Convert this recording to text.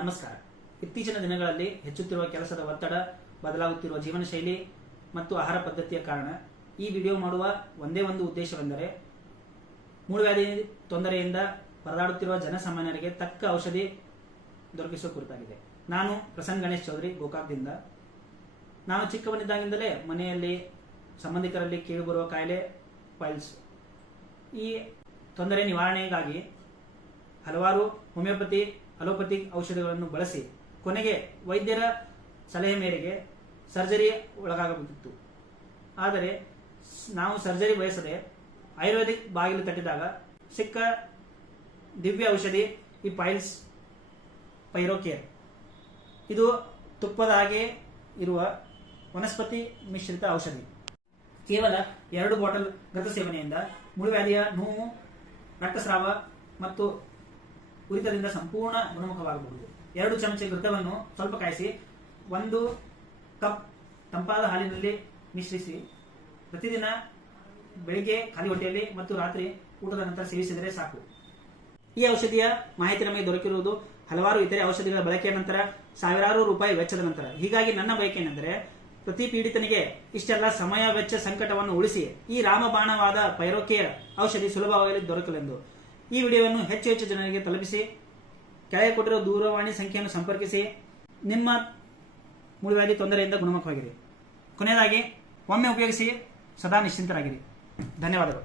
ನಮಸ್ಕಾರ. ಇತ್ತೀಚಿನ ದಿನಗಳಲ್ಲಿ ಹೆಚ್ಚುತ್ತಿರುವ ಕೆಲಸದ ಒತ್ತಡ, ಬದಲಾಗುತ್ತಿರುವ ಜೀವನ ಶೈಲಿ ಮತ್ತು ಆಹಾರ ಪದ್ಧತಿಯ ಕಾರಣ ಈ ವಿಡಿಯೋ ಮಾಡುವ ಒಂದೇ ಒಂದು ಉದ್ದೇಶವೆಂದರೆ ಮೂಲವ್ಯಾಧಿ ತೊಂದರೆಯಿಂದ ಪರದಾಡುತ್ತಿರುವ ಜನಸಾಮಾನ್ಯರಿಗೆ ತಕ್ಕ ಔಷಧಿ ದೊರಕಿಸುವ ಕುರಿತಾಗಿದೆ. ನಾನು ಪ್ರಸನ್ನ ಗಣೇಶ್ ಚೌಧರಿ, ಗೋಕಾಕ್ದಿಂದ. ನಾನು ಚಿಕ್ಕವನಿದ್ದಾಗಿಂದಲೇ ಮನೆಯಲ್ಲಿ ಸಂಬಂಧಿಕರಲ್ಲಿ ಕೇಳಿಬರುವ ಕಾಯಿಲೆ ಪೈಲ್ಸ್. ಈ ತೊಂದರೆ ನಿವಾರಣೆಗಾಗಿ ಹಲವಾರು ಹೋಮಿಯೋಪತಿ, ಅಲೋಪತಿಕ್ ಔಷಧಿಗಳನ್ನು ಬಳಸಿ ಕೊನೆಗೆ ವೈದ್ಯರ ಸಲಹೆ ಮೇರೆಗೆ ಸರ್ಜರಿ ಒಳಗಾಗಬೇಕಿತ್ತು. ಆದರೆ ನಾವು ಸರ್ಜರಿ ಬಯಸದೆ ಆಯುರ್ವೇದಿಕ್ ಬಾಗಿಲು ತಟ್ಟಿದಾಗ ಸಿಕ್ಕ ದಿವ್ಯ ಔಷಧಿ ಈ ಪೈರೋಕೇರ್. ಇದು ತುಪ್ಪದ ಹಾಗೆ ಇರುವ ವನಸ್ಪತಿ ಮಿಶ್ರಿತ ಔಷಧಿ. ಕೇವಲ 2 ಬಾಟಲ್ ಘೃತ ಸೇವನೆಯಿಂದ ಮೂಲವ್ಯಾಧಿಯ ನೋವು, ರಕ್ತಸ್ರಾವ ಮತ್ತು ಉರಿತದಿಂದ ಸಂಪೂರ್ಣ ಗುಣಮುಖವಾಗಬಹುದು. 2 ಚಮಚ ಘೃತವನ್ನು ಸ್ವಲ್ಪ ಕಾಯಿಸಿ 1 ಕಪ್ ತಂಪಾದ ಹಾಲಿನಲ್ಲಿ ಮಿಶ್ರಿಸಿ ಪ್ರತಿದಿನ ಬೆಳಿಗ್ಗೆ ಖಾಲಿ ಹೊಟ್ಟೆಯಲ್ಲಿ ಮತ್ತು ರಾತ್ರಿ ಊಟದ ನಂತರ ಸೇವಿಸಿದರೆ ಸಾಕು. ಈ ಔಷಧಿಯ ಮಾಹಿತಿ ನಮಗೆ ದೊರಕಿರುವುದು ಹಲವಾರು ಇತರೆ ಔಷಧಿಗಳ ಬಳಕೆಯ ನಂತರ, ಸಾವಿರಾರು ರೂಪಾಯಿ ವೆಚ್ಚದ ನಂತರ. ಹೀಗಾಗಿ ನನ್ನ ಬಯಕೆ ಏನೆಂದರೆ ಪ್ರತಿ ಪೀಡಿತನಿಗೆ ಇಷ್ಟೆಲ್ಲ ಸಮಯ, ವೆಚ್ಚ, ಸಂಕಟವನ್ನು ಉಳಿಸಿ ಈ ರಾಮಬಾಣವಾದ ಪೈರೋಕೇರ್ ಔಷಧಿ ಸುಲಭವಾಗಿ ದೊರಕಲೆಂದು ಈ ವಿಡಿಯೋವನ್ನು ಹೆಚ್ಚು ಜನರಿಗೆ ತಲುಪಿಸಿ ಕೆಳಗೆ ಕೊಟ್ಟಿರುವ ದೂರವಾಣಿ ಸಂಖ್ಯೆಯನ್ನು ಸಂಪರ್ಕಿಸಿ ನಿಮ್ಮ ಮೂಲವ್ಯಾಧಿ ತೊಂದರೆಯಿಂದ ಗುಣಮುಖವಾಗಿರಿ. ಕೊನೆಯದಾಗಿ ಒಮ್ಮೆ ಉಪಯೋಗಿಸಿ ಸದಾ ನಿಶ್ಚಿಂತರಾಗಿರಿ. ಧನ್ಯವಾದಗಳು.